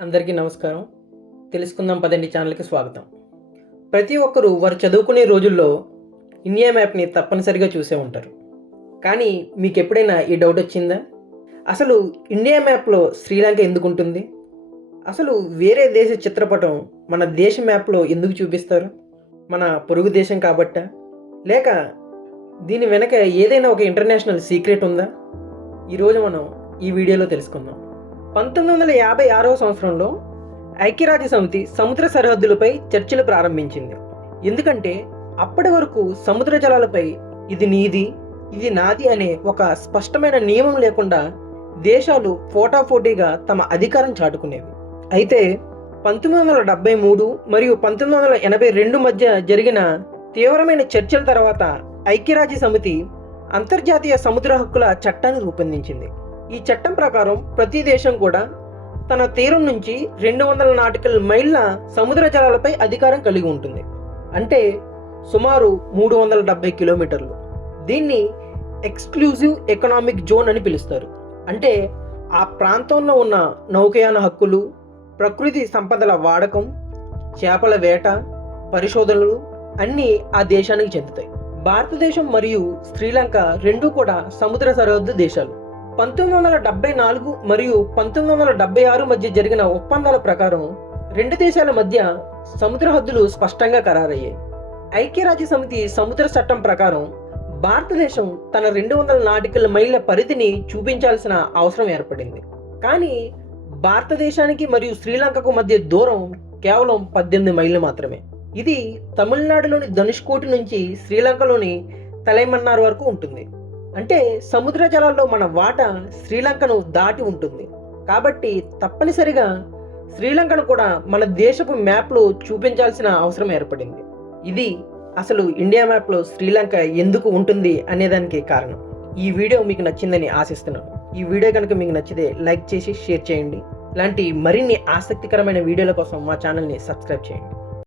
అందరికీ నమస్కారం. తెలుసుకుందాం పదండి ఛానల్కి స్వాగతం. ప్రతి ఒక్కరూ వారు చదువుకునే రోజుల్లో ఇండియా మ్యాప్ని తప్పనిసరిగా చూసే ఉంటారు. కానీ మీకు ఎప్పుడైనా ఈ డౌట్ వచ్చిందా? అసలు ఇండియా మ్యాప్లో శ్రీలంక ఎందుకు ఉంటుంది? అసలు వేరే దేశ చిత్రపటం మన దేశ మ్యాప్లో ఎందుకు చూపిస్తారు? మన పొరుగు దేశం కాబట్టా? లేక దీని వెనక ఏదైనా ఒక ఇంటర్నేషనల్ సీక్రెట్ ఉందా? ఈరోజు మనం ఈ వీడియోలో తెలుసుకుందాం. పంతొమ్మిది వందల యాభై ఆరవ సంవత్సరంలో ఐక్యరాజ్య సమితి సముద్ర సరిహద్దులపై చర్చలు ప్రారంభించింది. ఎందుకంటే అప్పటి వరకు సముద్ర జలాలపై ఇది నీది ఇది నాది అనే ఒక స్పష్టమైన నియమం లేకుండా దేశాలు పోటాపోటీగా తమ అధికారం చాటుకునేవి. అయితే పంతొమ్మిది వందల డెబ్బై మూడు మరియు పంతొమ్మిది వందల ఎనభై రెండు మధ్య జరిగిన తీవ్రమైన చర్చల తర్వాత ఐక్యరాజ్య సమితి అంతర్జాతీయ సముద్ర హక్కుల చట్టాన్ని రూపొందించింది. ఈ చట్టం ప్రకారం ప్రతి దేశం కూడా తన తీరం నుంచి రెండు వందల నాటికల్ మైళ్ళ సముద్ర జలాలపై అధికారం కలిగి ఉంటుంది. అంటే సుమారు మూడు వందల డెబ్బై కిలోమీటర్లు. దీన్ని ఎక్స్క్లూజివ్ ఎకనామిక్ జోన్ అని పిలుస్తారు. అంటే ఆ ప్రాంతంలో ఉన్న నౌకయాన హక్కులు ప్రకృతి సంపదల వాడకం చేపల వేట పరిశోధనలు అన్నీ ఆ దేశానికి చెందుతాయి. భారతదేశం మరియు శ్రీలంక రెండూ కూడా సముద్ర సరిహద్దు దేశాలు. పంతొమ్మిది వందల డెబ్బై నాలుగు మరియు పంతొమ్మిది వందల డెబ్బై ఆరు మధ్య జరిగిన ఒప్పందాల ప్రకారం రెండు దేశాల మధ్య సముద్ర హద్దులు స్పష్టంగా ఖరారయ్యాయి. ఐక్యరాజ్య సమితి సముద్ర చట్టం ప్రకారం భారతదేశం తన రెండు వందల నాటికల మైళ్ళ పరిధిని చూపించాల్సిన అవసరం ఏర్పడింది. కానీ భారతదేశానికి మరియు శ్రీలంకకు మధ్య దూరం కేవలం పద్దెనిమిది మైళ్ళు మాత్రమే. ఇది తమిళనాడులోని ధనుష్కోటి నుంచి శ్రీలంకలోని తలైమన్నార్ వరకు ఉంటుంది. అంటే సముద్ర జలాల్లో మన వాటా శ్రీలంకను దాటి ఉంటుంది. కాబట్టి తప్పనిసరిగా శ్రీలంకను కూడా మన దేశపు మ్యాప్లో చూపించాల్సిన అవసరం ఏర్పడింది. ఇది అసలు ఇండియా మ్యాప్లో శ్రీలంక ఎందుకు ఉంటుంది అనేదానికి కారణం. ఈ వీడియో మీకు నచ్చిందని ఆశిస్తున్నాను. ఈ వీడియో కనుక మీకు నచ్చితే లైక్ చేసి షేర్ చేయండి. ఇలాంటి మరిన్ని ఆసక్తికరమైన వీడియోల కోసం మా ఛానల్ని సబ్స్క్రైబ్ చేయండి.